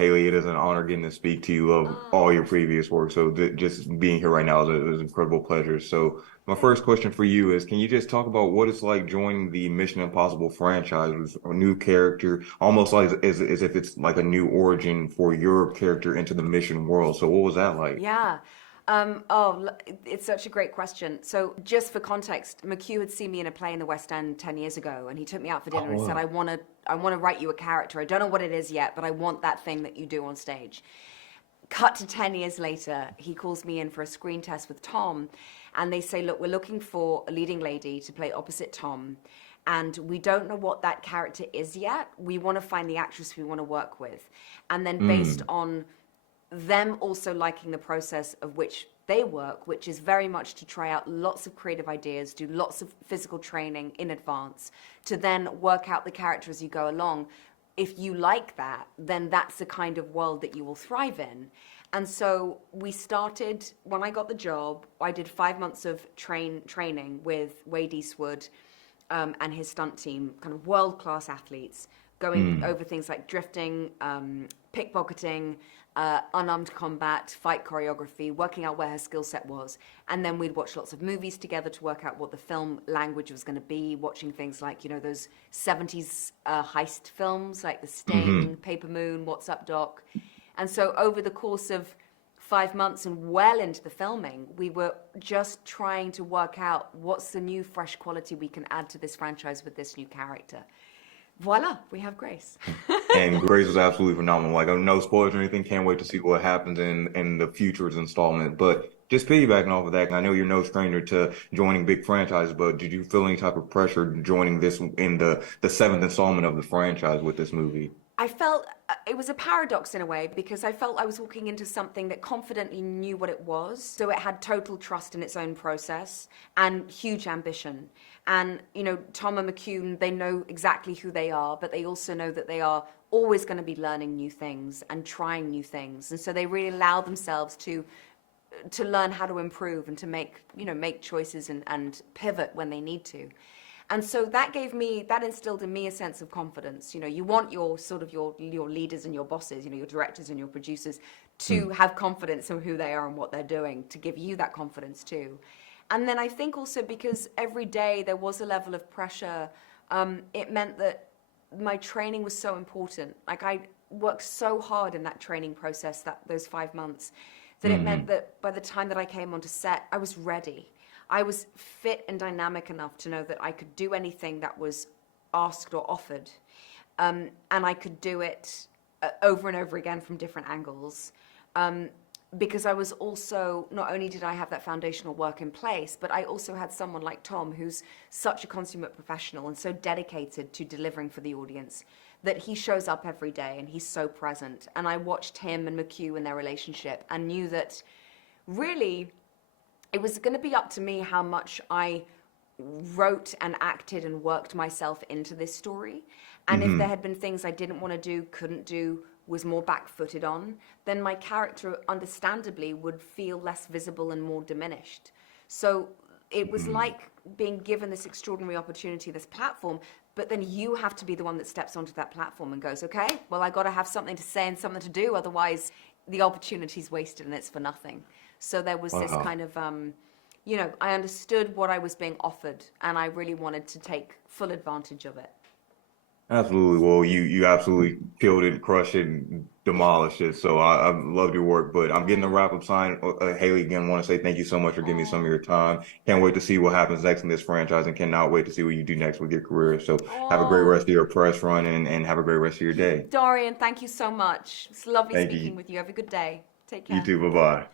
Haley, it is an honor getting to speak to you of all your previous work. So just being here right now is an incredible pleasure. So my first question for you is, can you just talk about what it's like joining the Mission Impossible franchise with a new character, almost like as if it's like a new origin for your character into the mission world. So what was that like? Yeah. It's such a great question. So, just for context, McHugh had seen me in a play in the West End 10 years ago, and he took me out for dinner Oh, and said, wow. I want to write you a character. I don't know what it is yet, but I want that thing that you do on stage. Cut to 10 years later, he calls me in for a screen test with Tom, and they say, look, we're looking for a leading lady to play opposite Tom, and we don't know what that character is yet. We want to find the actress we want to work with. And then, based Mm, on them also liking the process of which they work, which is very much to try out lots of creative ideas, do lots of physical training in advance, to then work out the character as you go along. If you like that, then that's the kind of world that you will thrive in. And so we started, when I got the job, I did 5 months of training with Wade Eastwood and his stunt team, kind of world-class athletes, going mm. over things like drifting, pickpocketing, unarmed combat, fight choreography, working out where her skill set was. And then we'd watch lots of movies together to work out what the film language was going to be, watching things like, those 70s heist films like The Hmm. Sting, Paper Moon, What's Up, Doc? And so over the course of 5 months and well into the filming, we were just trying to work out what's the new fresh quality we can add to this franchise with this new character. Voila, we have Grace. And Grace was absolutely phenomenal. Like, no spoilers or anything. Can't wait to see what happens in the future's installment. But just piggybacking off of that, I know you're no stranger to joining big franchises, but did you feel any type of pressure joining this in the seventh installment of the franchise with this movie? I felt it was a paradox in a way because I felt I was walking into something that confidently knew what it was. So it had total trust in its own process and huge ambition. And, Tom and McCune, they know exactly who they are, but they also know that they are always going to be learning new things and trying new things. And so they really allow themselves to learn how to improve and to make choices and pivot when they need to. And so that instilled in me a sense of confidence. You want your sort of your leaders and your bosses, your directors and your producers to Mm, have confidence in who they are and what they're doing, to give you that confidence too. And then I think also because every day there was a level of pressure, it meant that my training was so important. Like I worked so hard in that training process, those 5 months, that it meant mm, that by the time that I came onto set, I was ready. I was fit and dynamic enough to know that I could do anything that was asked or offered, and I could do it over and over again from different angles. Because I was also, not only did I have that foundational work in place, but I also had someone like Tom who's such a consummate professional and so dedicated to delivering for the audience that he shows up every day and he's so present. And I watched him and McHugh and their relationship and knew that really it was going to be up to me how much I wrote and acted and worked myself into this story. And if there mm, had been things I didn't want to do, couldn't do, was more back-footed on, then my character understandably would feel less visible and more diminished. So it was mm. like being given this extraordinary opportunity, this platform, but then you have to be the one that steps onto that platform and goes, okay, well, I got to have something to say and something to do, otherwise the opportunity's wasted and it's for nothing. So there was this Wow. kind of, I understood what I was being offered, and I really wanted to take full advantage of it. Absolutely. Well, you absolutely killed it, crushed it, and demolished it. So I loved your work, but I'm getting a Oh, wrap up sign. Haley, again, want to say thank you so much for giving me some of oh, your time. Can't wait to see what happens next in this franchise and cannot wait to see what you do next with your career. So have a great oh. rest of your press run and have a great rest of your day. Dorian, thank you so much. It's lovely Thank speaking you. with you. Have a good day. Take You care. too. Bye bye.